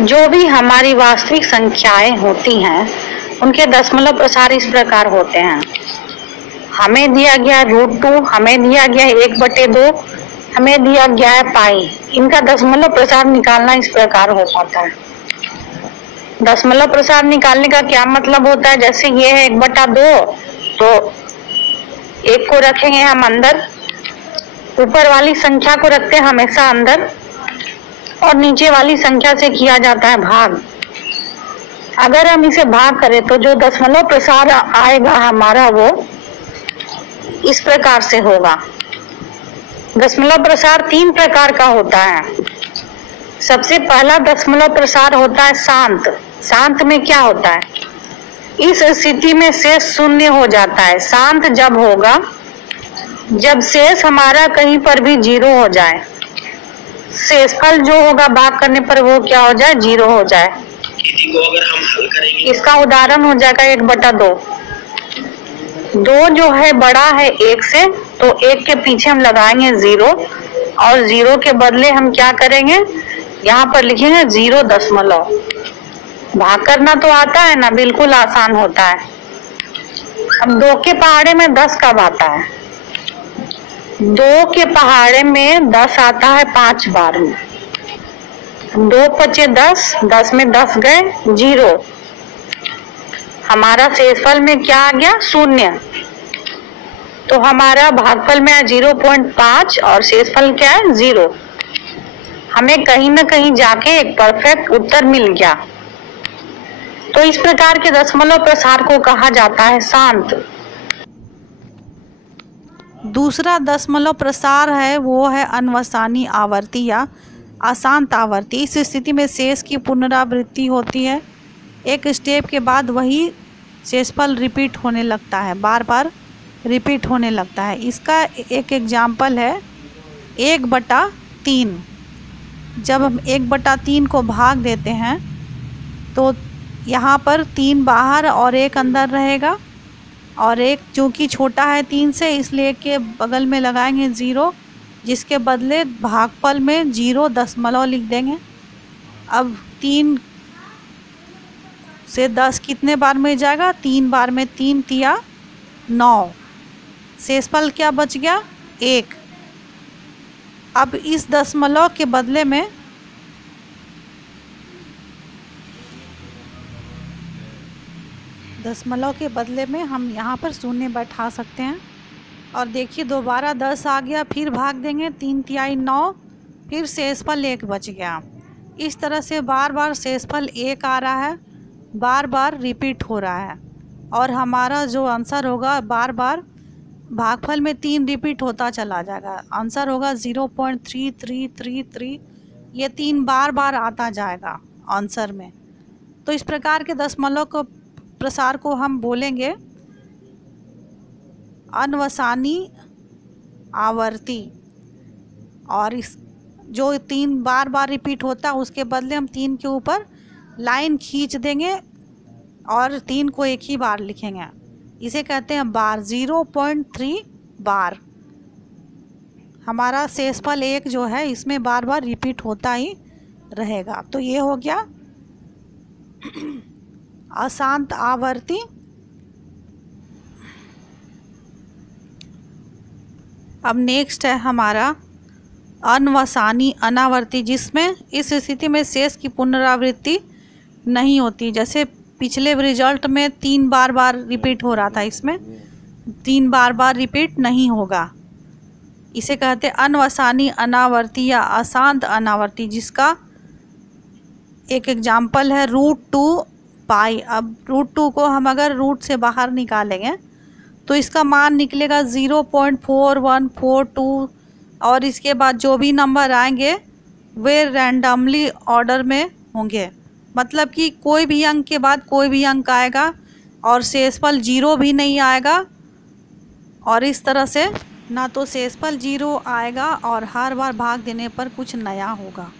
जो भी हमारी वास्तविक संख्याएं होती हैं उनके दशमलव प्रसार इस प्रकार होते हैं। हमें दिया गया √2, हमें दिया गया 1/2, हमें दिया गया है पाई। इनका दशमलव प्रसार निकालना इस प्रकार हो पाता है। दशमलव प्रसार निकालने का क्या मतलब होता है, जैसे ये है 1/2, तो 1 को रखेंगे हम अंदर, ऊपर वाली संख्या को रखते हैं हमेशा अंदर और नीचे वाली संख्या से किया जाता है भाग। अगर हम इसे भाग करें तो जो दशमलव प्रसार आएगा हमारा वो इस प्रकार से होगा। दशमलव प्रसार 3 प्रकार का होता है। सबसे पहला दशमलव प्रसार होता है शांत। शांत में क्या होता है, इस स्थिति में शेष शून्य हो जाता है। शांत जब होगा जब शेष हमारा कहीं पर भी 0 हो जाए, शेषफल जो होगा भाग करने पर वो क्या हो जाए, 0 हो जाए। को अगर हम हल करेंगे, इसका उदाहरण हो जाएगा 1/2। 2 जो है बड़ा है 1 से, तो 1 के पीछे हम लगाएंगे 0 और 0 के बदले हम क्या करेंगे, यहाँ पर लिखेंगे 0 भाग करना तो आता है ना, बिल्कुल आसान होता है। अब 2 के पहाड़े में 10 कब आता है, 2 के पहाड़े में 10 आता है 5 बार में। 2 × 10, 10 में 10 गए 0। हमारा शेषफल में क्या आ गया, 0। तो हमारा भागफल में है 0.5 और शेषफल क्या है, 0। हमें कहीं ना कहीं जाके एक परफेक्ट उत्तर मिल गया। तो इस प्रकार के दशमलव प्रसार को कहा जाता है शांत। दूसरा दशमलव प्रसार है वो है अनवसानी आवर्ती या अशांत आवर्ती। इस स्थिति में शेष की पुनरावृत्ति होती है। एक स्टेप के बाद वही शेषफल रिपीट होने लगता है, बार बार रिपीट होने लगता है। इसका एक एग्जाम्पल है 1/3। जब हम 1/3 को भाग देते हैं तो यहाँ पर 3 बाहर और 1 अंदर रहेगा, और 1 चूँकि छोटा है 3 से इसलिए के बगल में लगाएंगे 0, जिसके बदले भागफल में 0 दशमलव लिख देंगे। अब 3 से 10 कितने बार में जाएगा, 3 बार में, 3 × 9। शेषफल क्या बच गया, 1। अब इस दशमलव के बदले में हम यहाँ पर 0 बैठा सकते हैं। और देखिए दोबारा 10 आ गया, फिर भाग देंगे, 3 × 9, फिर शेषफल 1 बच गया। इस तरह से बार बार शेषफल 1 आ रहा है, बार बार रिपीट हो रहा है, और हमारा जो आंसर होगा बार बार भागफल में 3 रिपीट होता चला जाएगा। आंसर होगा 0.3333। ये 3 बार बार आता जाएगा आंसर में। तो इस प्रकार के दशमलव को प्रसार को हम बोलेंगे अनवसानी आवर्ती। और इस जो 3 बार बार रिपीट होता है उसके बदले हम 3 के ऊपर लाइन खींच देंगे और 3 को एक ही बार लिखेंगे। इसे कहते हैं बार, 0.3 बार। हमारा शेषफल 1 जो है इसमें बार बार रिपीट होता ही रहेगा। तो ये हो गया अशांत आवर्ती। अब नेक्स्ट है हमारा अनवसानी अनावर्ती, जिसमें इस स्थिति में शेष की पुनरावृत्ति नहीं होती। जैसे पिछले रिजल्ट में 3 बार बार रिपीट हो रहा था, इसमें 3 बार बार रिपीट नहीं होगा। इसे कहते हैं अनवसानी अनावर्ती या अशांत अनावर्ती, जिसका एक एग्जाम्पल है √2 पाई। अब √2 को हम अगर रूट से बाहर निकालेंगे तो इसका मान निकलेगा 0.4142, और इसके बाद जो भी नंबर आएंगे वे रैंडमली ऑर्डर में होंगे। मतलब कि कोई भी अंक के बाद कोई भी अंक आएगा और शेषफल 0 भी नहीं आएगा, और इस तरह से ना तो शेषफल 0 आएगा और हर बार भाग देने पर कुछ नया होगा।